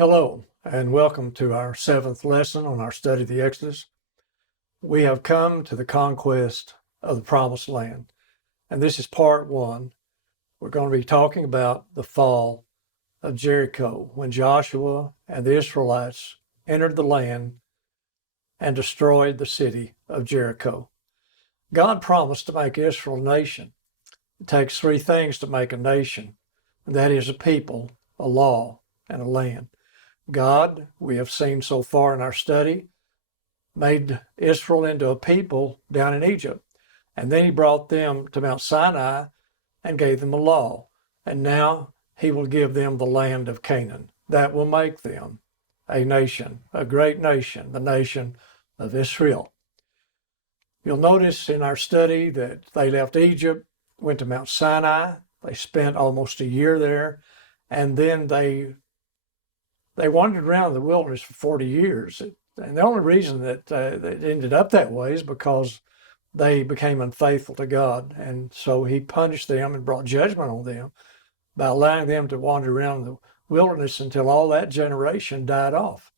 Hello, and welcome to our seventh lesson on our study of the Exodus. We have come to the conquest of the Promised Land, and this is part one. We're going to be talking about the fall of Jericho, when Joshua and the Israelites entered the land and destroyed the city of Jericho. God promised to make Israel a nation. It takes three things to make a nation, and that is a people, a law, and a land. God, we have seen so far in our study, made Israel into a people down in Egypt. And then he brought them to Mount Sinai and gave them a law. And now he will give them the land of Canaan. That will make them a nation, a great nation, the nation of Israel. You'll notice in our study that they left Egypt, went to Mount Sinai. They spent almost a year there. And then they wandered around the wilderness for 40 years. And the only reason that it ended up that way is because they became unfaithful to God. And so he punished them and brought judgment on them by allowing them to wander around the wilderness until all that generation died off.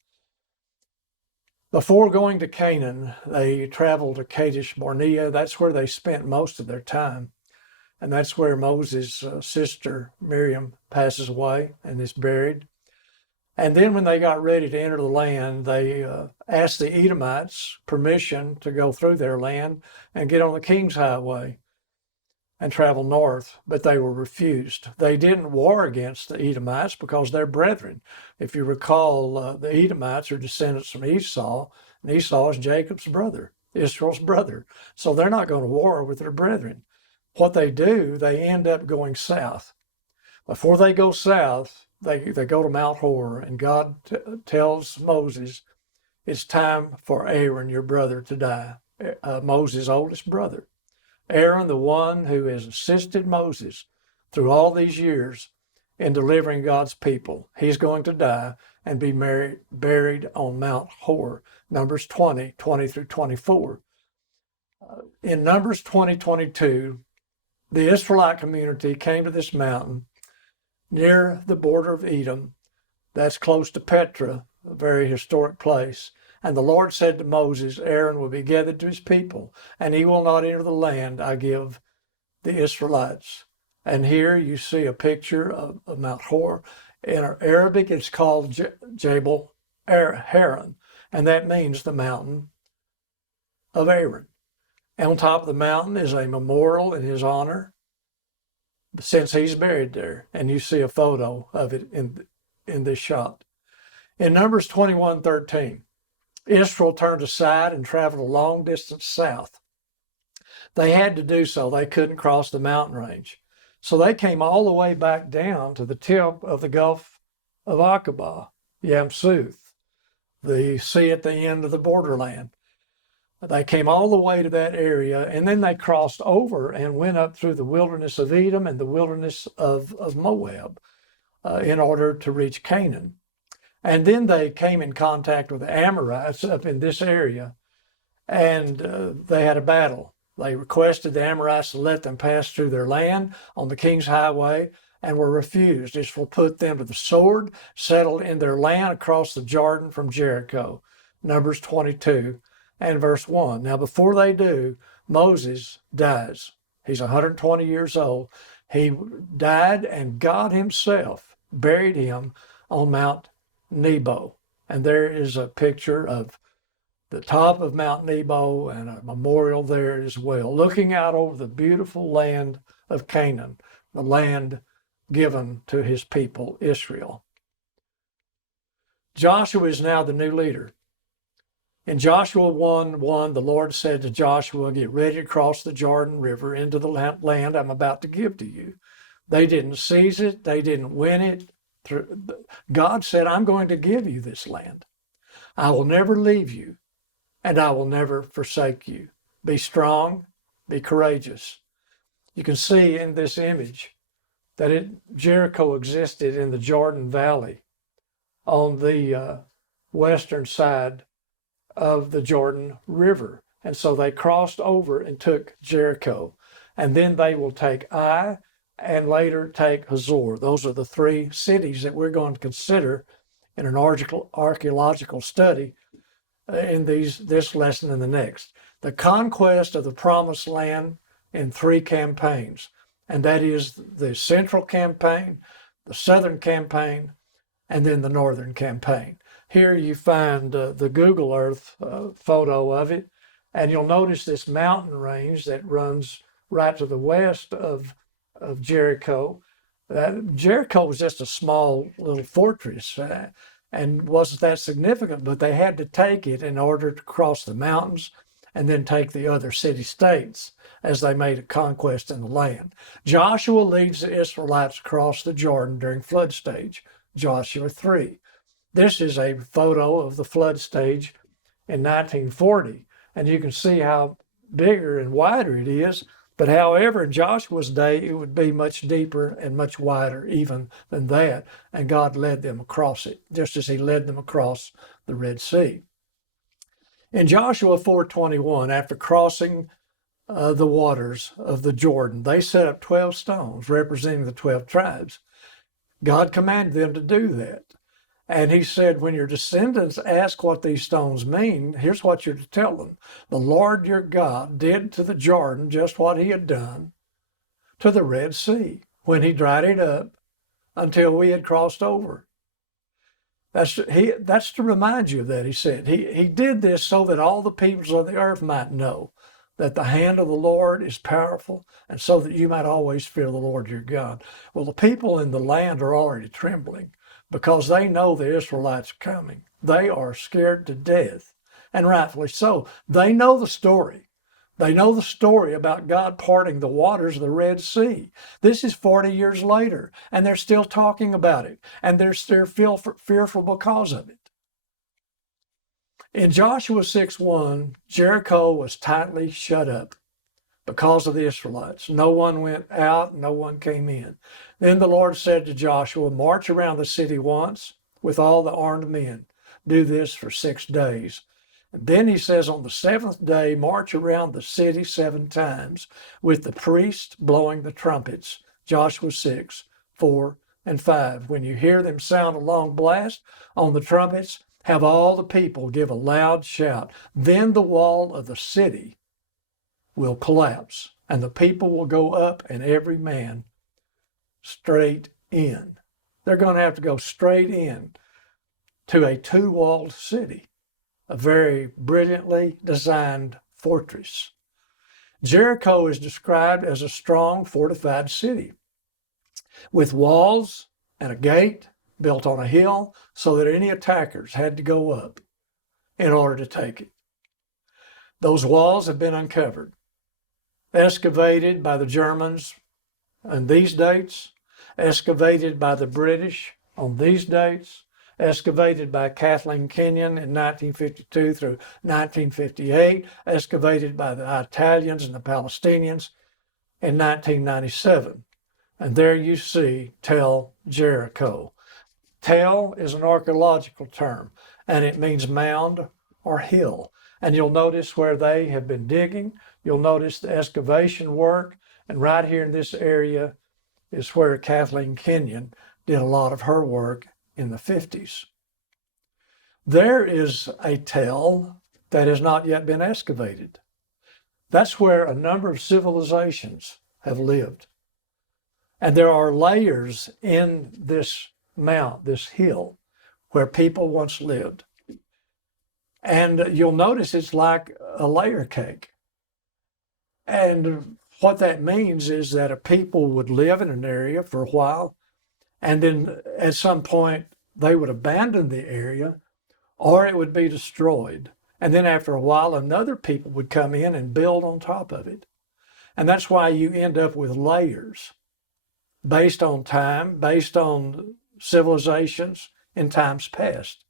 Before going to Canaan, they traveled to Kadesh Barnea. That's where they spent most of their time. And that's where Moses' sister Miriam passes away and is buried. And then when they got ready to enter the land, they asked the Edomites permission to go through their land and get on the King's Highway and travel north, but they were refused. They didn't war against the Edomites because they're brethren. If you recall, the Edomites are descendants from Esau, and Esau is Jacob's brother, Israel's brother. So they're not going to war with their brethren. What they do, they end up going south. Before they go south, they go to Mount Hor, and God tells Moses, it's time for Aaron, your brother, to die. Moses' oldest brother. Aaron, the one who has assisted Moses through all these years in delivering God's people. He's going to die and be buried on Mount Hor, Numbers 20 through 24. In Numbers 20:22, the Israelite community came to this mountain near the border of Edom. That's close to Petra, a very historic place. And the Lord said to Moses, Aaron will be gathered to his people, and he will not enter the land I give the Israelites. And here you see a picture of Mount Hor. In Arabic, it's called Jabal Haran, and that means the mountain of Aaron. And on top of the mountain is a memorial in his honor, since he's buried there. And you see a photo of it in this shot. In Numbers 21:13, Israel turned aside and traveled a long distance south. They had to do so. They couldn't cross the mountain range. So they came all the way back down to the tip of the Gulf of Aqaba, Yamsuf, the sea at the end of the borderland. They came all the way to that area, and then they crossed over and went up through the wilderness of Edom and the wilderness of Moab in order to reach Canaan. And then they came in contact with the Amorites up in this area, and they had a battle. They requested the Amorites to let them pass through their land on the King's Highway and were refused. Israel put them to the sword, settled in their land across the Jordan from Jericho. Numbers 22 and verse 1. Now, before they do, Moses dies. He's 120 years old. He died, and God himself buried him on Mount Nebo. And there is a picture of the top of Mount Nebo and a memorial there as well, looking out over the beautiful land of Canaan, the land given to his people, Israel. Joshua is now the new leader. In Joshua 1:1, the Lord said to Joshua, get ready to cross the Jordan River into the land I'm about to give to you. They didn't seize it. They didn't win it. God said, I'm going to give you this land. I will never leave you, and I will never forsake you. Be strong, be courageous. You can see in this image that Jericho existed in the Jordan Valley on the western side of the Jordan River. And so they crossed over and took Jericho. And then they will take and later take Hazor. Those are the three cities that we're going to consider in an archaeological study in this lesson and the next. The conquest of the Promised Land in 3 campaigns, and that is the Central Campaign, the Southern Campaign, and then the Northern Campaign. Here you find the Google Earth photo of it, and you'll notice this mountain range that runs right to the west of Jericho. Jericho was just a small little fortress and wasn't that significant, but they had to take it in order to cross the mountains and then take the other city-states as they made a conquest in the land. Joshua leads the Israelites across the Jordan during flood stage, Joshua 3. This is a photo of the flood stage in 1940, and you can see how bigger and wider it is. But however, in Joshua's day, it would be much deeper and much wider even than that, and God led them across it, just as he led them across the Red Sea. In Joshua 4:21, after crossing the waters of the Jordan, they set up 12 stones representing the 12 tribes. God commanded them to do that. And he said, when your descendants ask what these stones mean, here's what you're to tell them. The Lord your God did to the Jordan just what he had done to the Red Sea when he dried it up until we had crossed over. That's to remind you of that, he said. He did this so that all the peoples of the earth might know that the hand of the Lord is powerful, and so that you might always fear the Lord your God. Well, the people in the land are already trembling because they know the Israelites are coming. They are scared to death, and rightfully so. They know the story. They know the story about God parting the waters of the Red Sea. This is 40 years later, and they're still talking about it, and they're still fearful because of it. In Joshua 6:1, Jericho was tightly shut up because of the Israelites. No one went out, no one came in. Then the Lord said to Joshua, march around the city once with all the armed men. Do this for 6 days. And then he says, on the 7th day, march around the city 7 times with the priests blowing the trumpets. Joshua 6:4 and 5. When you hear them sound a long blast on the trumpets, have all the people give a loud shout. Then the wall of the city will collapse, and the people will go up, and every man straight in. They're going to have to go straight in to a 2-walled city, a very brilliantly designed fortress. Jericho is described as a strong, fortified city with walls and a gate built on a hill so that any attackers had to go up in order to take it. Those walls have been uncovered, excavated by the Germans on these dates, excavated by the British on these dates, excavated by Kathleen Kenyon in 1952 through 1958, excavated by the Italians and the Palestinians in 1997. And there you see Tel Jericho. Tel is an archaeological term, and it means mound or hill. And you'll notice where they have been digging. You'll notice the excavation work. And right here in this area is where Kathleen Kenyon did a lot of her work in the 50s. There is a Tel that has not yet been excavated. That's where a number of civilizations have lived. And there are layers in this mount, this hill, where people once lived. And you'll notice it's like a layer cake. And what that means is that a people would live in an area for a while, and then at some point they would abandon the area, or it would be destroyed. And then after a while, another people would come in and build on top of it. And that's why you end up with layers based on time, based on civilizations in times past.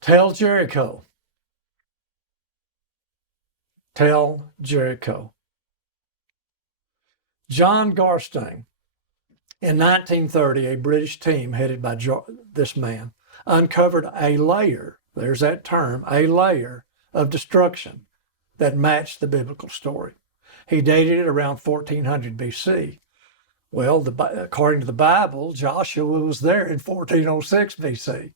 Tel Jericho. Tel Jericho. John Garstang. In 1930, a British team headed by this man uncovered a layer, there's that term, a layer of destruction that matched the biblical story. He dated it around 1400 BC. Well, according to the Bible, Joshua was there in 1406 BC.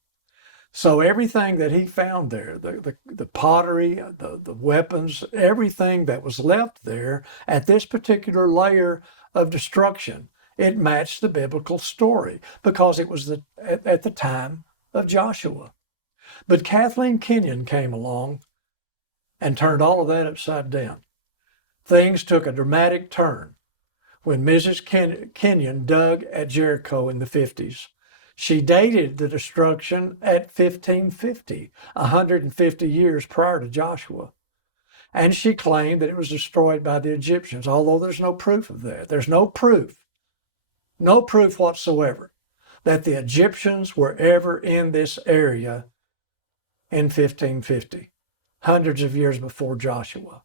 So everything that he found there, the pottery, the weapons, everything that was left there at this particular layer of destruction, it matched the biblical story because it was at the time of Joshua. But Kathleen Kenyon came along and turned all of that upside down. Things took a dramatic turn when Mrs. Kenyon dug at Jericho in the 50s. She dated the destruction at 1550, 150 years prior to Joshua. And she claimed that it was destroyed by the Egyptians, although there's no proof of that. There's no proof whatsoever that the Egyptians were ever in this area in 1550, hundreds of years before Joshua.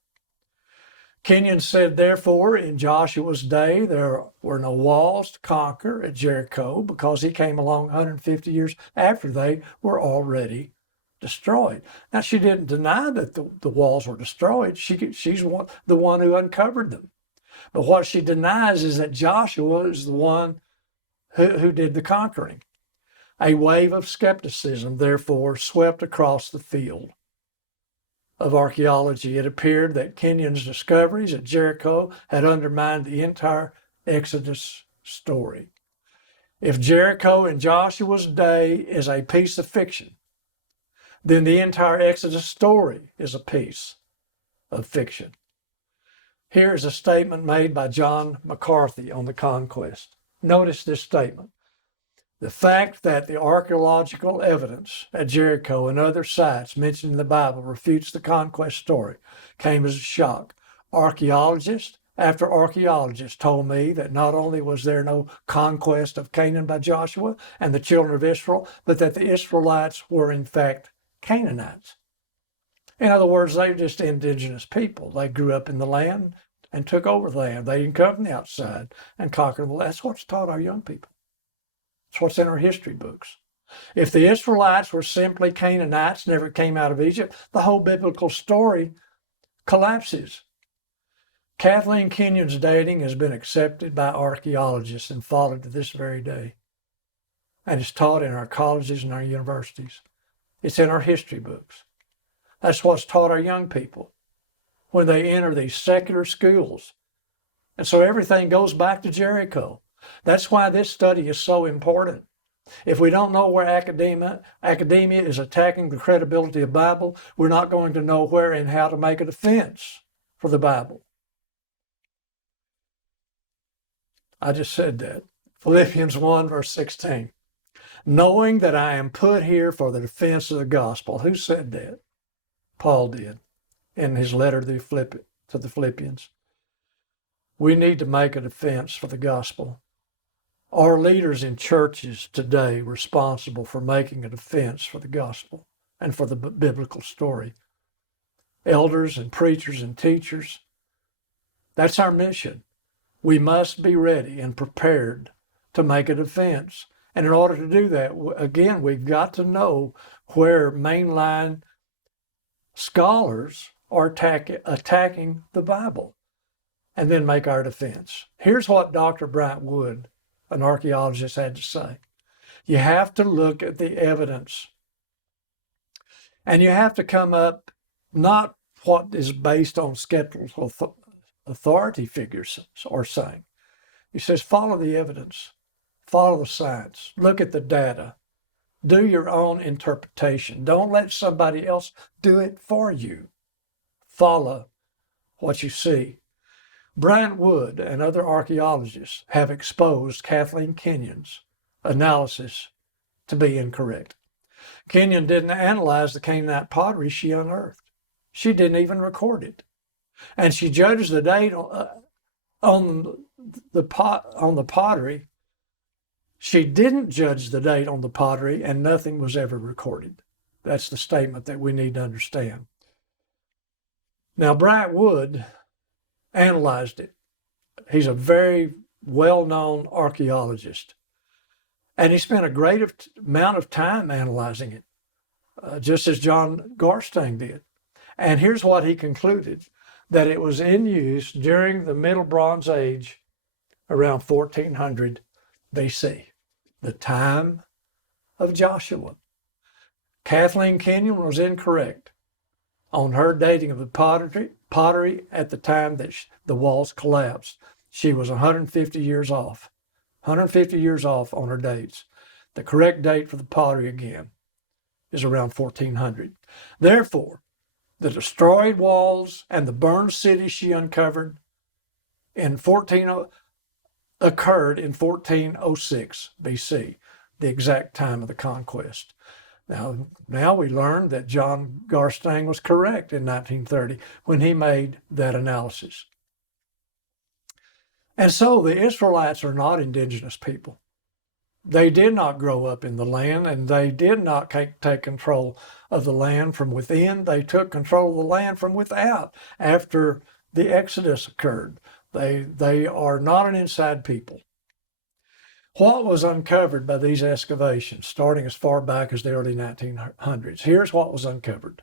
Kenyon said, therefore, in Joshua's day, there were no walls to conquer at Jericho because he came along 150 years after they were already destroyed. Now, she didn't deny that the walls were destroyed. She's the one who uncovered them. But what she denies is that Joshua is the one who did the conquering. A wave of skepticism, therefore, swept across the field of archaeology. It appeared that Kenyon's discoveries at Jericho had undermined the entire Exodus story. If Jericho in Joshua's day is a piece of fiction, then the entire Exodus story is a piece of fiction. Here is a statement made by John McCarthy on the Conquest. Notice this statement. The fact that the archaeological evidence at Jericho and other sites mentioned in the Bible refutes the conquest story came as a shock. Archaeologist after archaeologist told me that not only was there no conquest of Canaan by Joshua and the children of Israel, but that the Israelites were in fact Canaanites. In other words, they were just indigenous people. They grew up in the land and took over the land. They didn't come from the outside and conquer the land. That's what's taught our young people. It's what's in our history books. If the Israelites were simply Canaanites, never came out of Egypt, the whole biblical story collapses. Kathleen Kenyon's dating has been accepted by archaeologists and followed to this very day. And it's taught in our colleges and our universities. It's in our history books. That's what's taught our young people when they enter these secular schools. And so everything goes back to Jericho. That's why this study is so important. If we don't know where academia is attacking the credibility of the Bible, we're not going to know where and how to make a defense for the Bible. I just said that. Philippians 1, verse 16. Knowing that I am put here for the defense of the gospel. Who said that? Paul did in his letter to the Philippians. We need to make a defense for the gospel. Are leaders in churches today responsible for making a defense for the gospel and for the biblical story? Elders and preachers and teachers, that's our mission. We must be ready and prepared to make a defense. And in order to do that, again, we've got to know where mainline scholars are attacking the Bible and then make our defense. Here's what Dr. Bryant Wood, an archaeologist, had to say. You have to look at the evidence. And you have to come up not what is based on skeptical authority figures are saying. He says, follow the evidence, follow the science, look at the data, do your own interpretation. Don't let somebody else do it for you. Follow what you see. Bryant Wood and other archaeologists have exposed Kathleen Kenyon's analysis to be incorrect. Kenyon didn't analyze the Canaanite pottery she unearthed. She didn't even record it. And she judged the date on the pottery. She didn't judge the date on the pottery, and nothing was ever recorded. That's the statement that we need to understand. Now, Bryant Wood analyzed it. He's a very well-known archaeologist. And he spent a great amount of time analyzing it, just as John Garstang did. And here's what he concluded, that it was in use during the Middle Bronze Age around 1400 BC, the time of Joshua. Kathleen Kenyon was incorrect on her dating of the pottery at the time that the walls collapsed. She was 150 years off. 150 years off on her dates. The correct date for the pottery, again, is around 1400. Therefore, the destroyed walls and the burned city she uncovered occurred in 1406 BC, the exact time of the conquest. Now we learned that John Garstang was correct in 1930 when he made that analysis. And so the Israelites are not indigenous people. They did not grow up in the land, and they did not take control of the land from within. They took control of the land from without after the Exodus occurred. They are not an inside people. What was uncovered by these excavations, starting as far back as the early 1900s? Here's what was uncovered.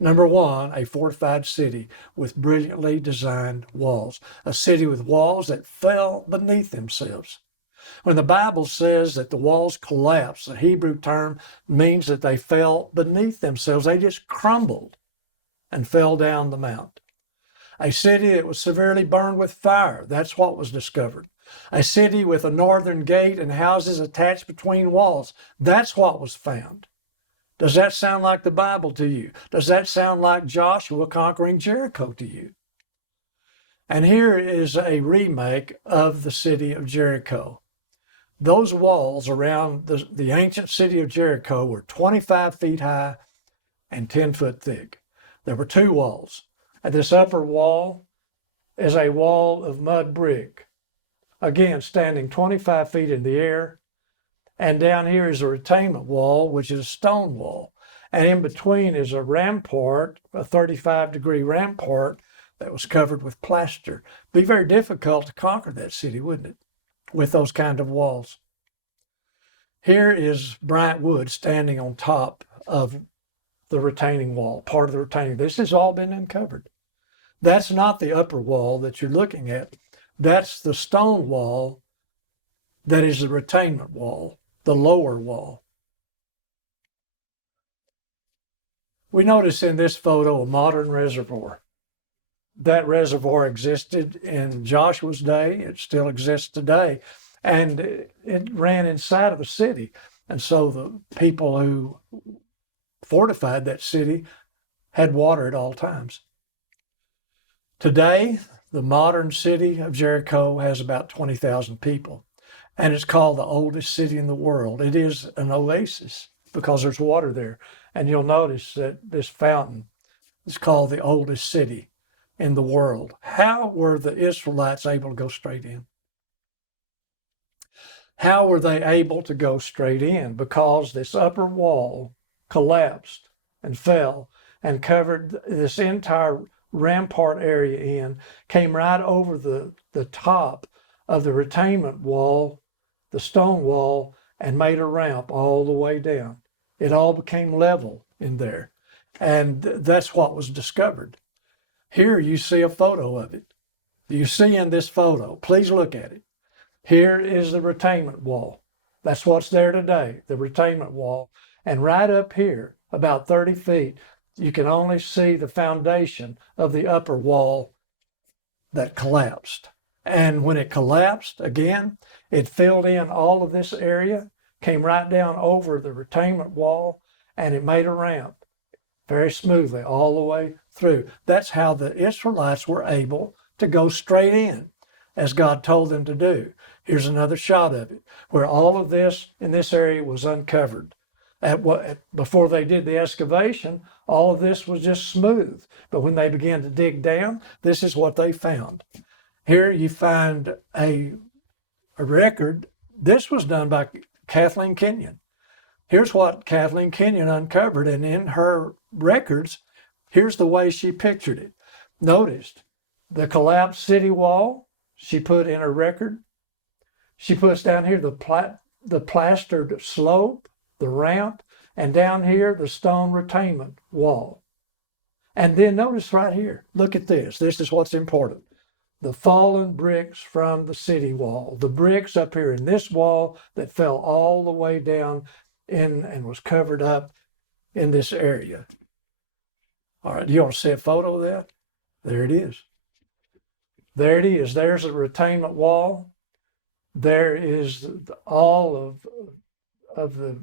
Number one, a fortified city with brilliantly designed walls, a city with walls that fell beneath themselves. When the Bible says that the walls collapsed, the Hebrew term means that they fell beneath themselves. They just crumbled and fell down the mount. A city that was severely burned with fire, that's what was discovered. A city with a northern gate and houses attached between walls, that's what was found. Does that sound like the Bible to you? Does that sound like Joshua conquering Jericho to you? And here is a remake of the city of Jericho. Those walls around the ancient city of Jericho were 25 feet high and 10 foot thick. There were two walls. And this upper wall is a wall of mud brick, again standing 25 feet in the air. And down here is a retainment wall, which is a stone wall. And in between is a rampart, a 35-degree rampart that was covered with plaster. It'd be very difficult to conquer that city, wouldn't it, with those kind of walls? Here is Bryant Wood standing on top of the retaining wall, part of the retaining. This has all been uncovered. That's not the upper wall that you're looking at. That's the stone wall that is the retainment wall, the lower wall. We notice in this photo a modern reservoir. That reservoir existed in Joshua's day. It still exists today. And it ran inside of the city. And so the people who fortified that city had water at all times. Today, the modern city of Jericho has about 20,000 people. And it's called the oldest city in the world. It is an oasis because there's water there. And you'll notice that this fountain is called the oldest city in the world. How were the Israelites able to go straight in? How were they able to go straight in? Because this upper wall collapsed and fell and covered this entire rampart area in, came right over the top of the retainment wall, the stone wall, and made a ramp all the way down. It all became level in there. And that's what was discovered. Here you see a photo of it. You see in this photo, please look at it. Here is the retainment wall. That's what's there today, the retainment wall. And right up here, about 30 feet, you can only see the foundation of the upper wall that collapsed. And when it collapsed, again, it filled in all of this area, came right down over the retainment wall, and it made a ramp very smoothly all the way through. That's how the Israelites were able to go straight in, as God told them to do. Here's another shot of it, where all of this in this area was uncovered. Before they did the excavation, all of this was just smooth. But when they began to dig down, this is what they found. Here you find a record. This was done by Kathleen Kenyon. Here's what Kathleen Kenyon uncovered, and in her records, here's the way she pictured it. Notice the collapsed city wall she put in her record. She puts down here the plastered slope, the ramp, and down here the stone retainment wall. And then notice right here, look at this. This is what's important. the fallen bricks from the city wall, the bricks up here in this wall that fell all the way down in and was covered up in this area. All right, do you want to see a photo of that? There it is. There it is. There's a retainment wall. There is all of the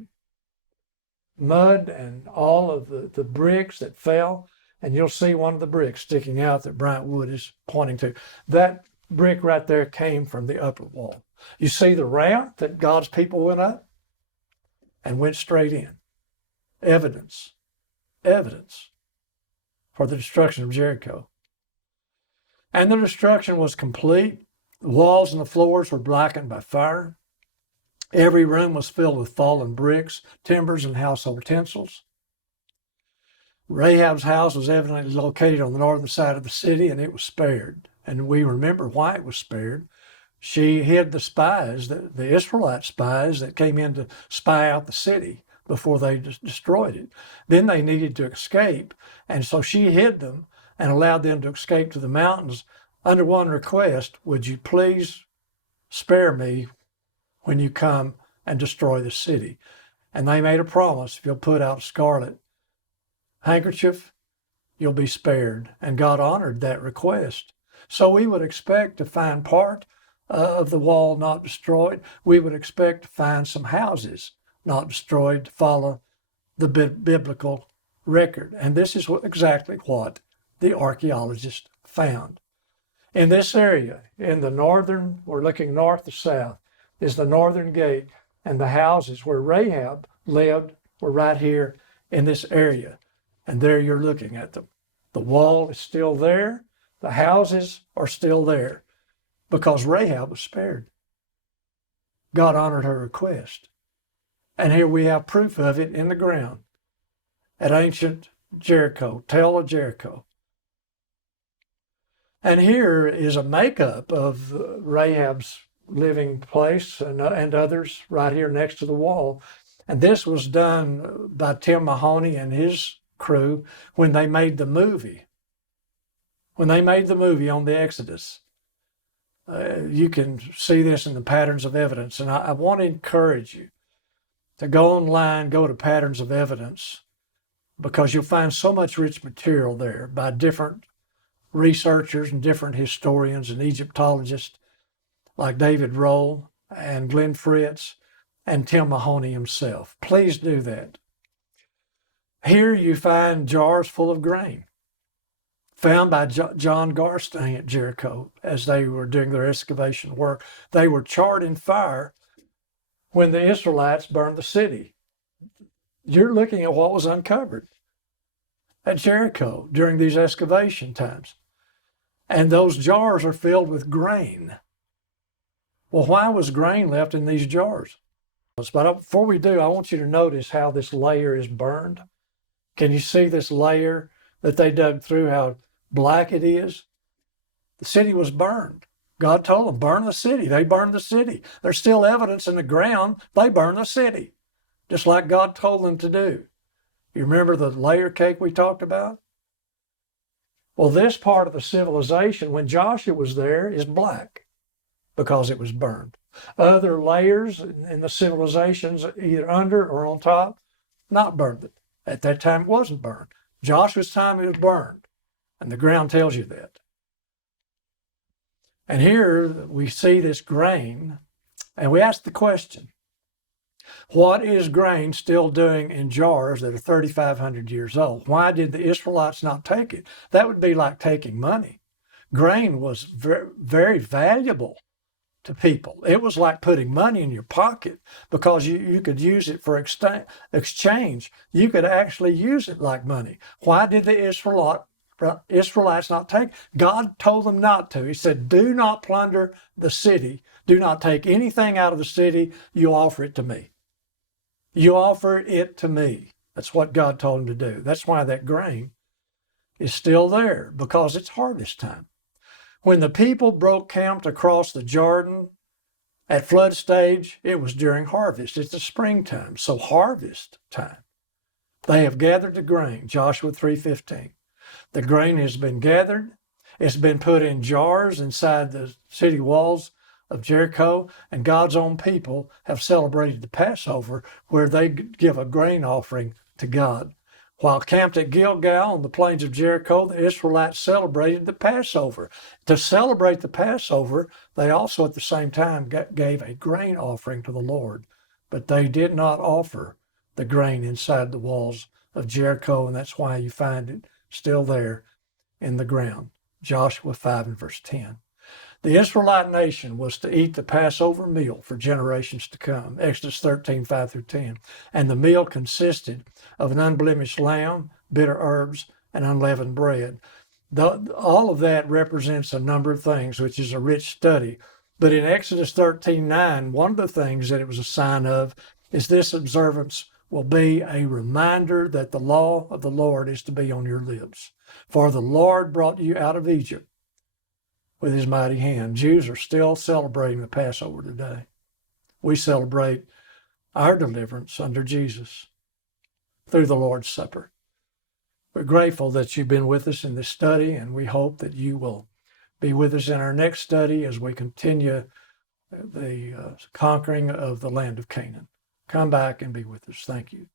mud and all of the bricks that fell. And you'll see one of the bricks sticking out that Bryant Wood is pointing to. That brick right there came from the upper wall. You see the ramp that God's people went up and went straight in. Evidence for the destruction of Jericho. And the destruction was complete. The walls and the floors were blackened by fire. Every room was filled with fallen bricks, timbers, and household utensils. Rahab's house was evidently located on the northern side of the city, and it was spared. And we remember why it was spared. She hid the spies, the Israelite spies that came in to spy out the city before they destroyed it. Then they needed to escape, and so she hid them and allowed them to escape to the mountains under one request: would you please spare me when you come and destroy the city? And they made a promise: if you'll put out a scarlet handkerchief, you'll be spared. And God honored that request. So we would expect to find part of the wall not destroyed. We would expect to find some houses not destroyed to follow the biblical record. And this is exactly what the archaeologists found. In this area, in the northern, we're looking north to south, is the northern gate, and the houses where Rahab lived were right here in this area. And there you're looking at them. The wall is still there. The houses are still there because Rahab was spared. God honored her request. And here we have proof of it in the ground at ancient Jericho, Tell of Jericho. And here is a makeup of Rahab's living place and others right here next to the wall. And this was done by Tim Mahoney and his crew when they made the movie. When they made the movie on the Exodus. You can see this in the Patterns of Evidence. And I want to encourage you to go online, go to Patterns of Evidence, because you'll find so much rich material there by different researchers and different historians and Egyptologists like David Roll and Glenn Fritz and Tim Mahoney himself. Please do that. Here you find jars full of grain found by John Garstang at Jericho as they were doing their excavation work. They were charred in fire when the Israelites burned the city. You're looking at what was uncovered at Jericho during these excavation times. And those jars are filled with grain. Well, why was grain left in these jars? But before we do, I want you to notice how this layer is burned. Can you see this layer that they dug through, how black it is? The city was burned. God told them, burn the city. They burned the city. There's still evidence in the ground. They burned the city, just like God told them to do. You remember the layer cake we talked about? Well, this part of the civilization, when Joshua was there, is black because it was burned. Other layers in the civilizations, either under or on top, not burned. At that time, it wasn't burned. Joshua's time, it was burned. And the ground tells you that. And here we see this grain, and we ask the question, what is grain still doing in jars that are 3,500 years old? Why did the Israelites not take it? That would be like taking money. Grain was very, very valuable to people. It was like putting money in your pocket because you could use it for exchange. You could actually use it like money. Why did the Israelites not take? God told them not to. He said, do not plunder the city. Do not take anything out of the city. You offer it to me. You offer it to me. That's what God told them to do. That's why that grain is still there, because it's harvest time. When the people broke camp to cross the Jordan at flood stage, it was during harvest. It's the springtime, so harvest time. They have gathered the grain, Joshua 3:15. The grain has been gathered, It's been put in jars inside the city walls of Jericho, and God's own people have celebrated the Passover where they give a grain offering to God. While camped at Gilgal on the plains of Jericho, the Israelites celebrated the Passover. To celebrate the Passover, they also at the same time gave a grain offering to the Lord, but they did not offer the grain inside the walls of Jericho, and that's why you find it still there in the ground. Joshua 5 and verse 10. The Israelite nation was to eat the Passover meal for generations to come, Exodus 13, 5 through 10. And the meal consisted of an unblemished lamb, bitter herbs, and unleavened bread. All of that represents a number of things, which is a rich study. But in Exodus 13:9, one of the things that it was a sign of is this observance will be a reminder that the law of the Lord is to be on your lips. For the Lord brought you out of Egypt with his mighty hand. Jews are still celebrating the Passover today. We celebrate our deliverance under Jesus through the Lord's Supper. We're grateful that you've been with us in this study, and we hope that you will be with us in our next study as we continue the conquering of the land of Canaan. Come back and be with us. Thank you.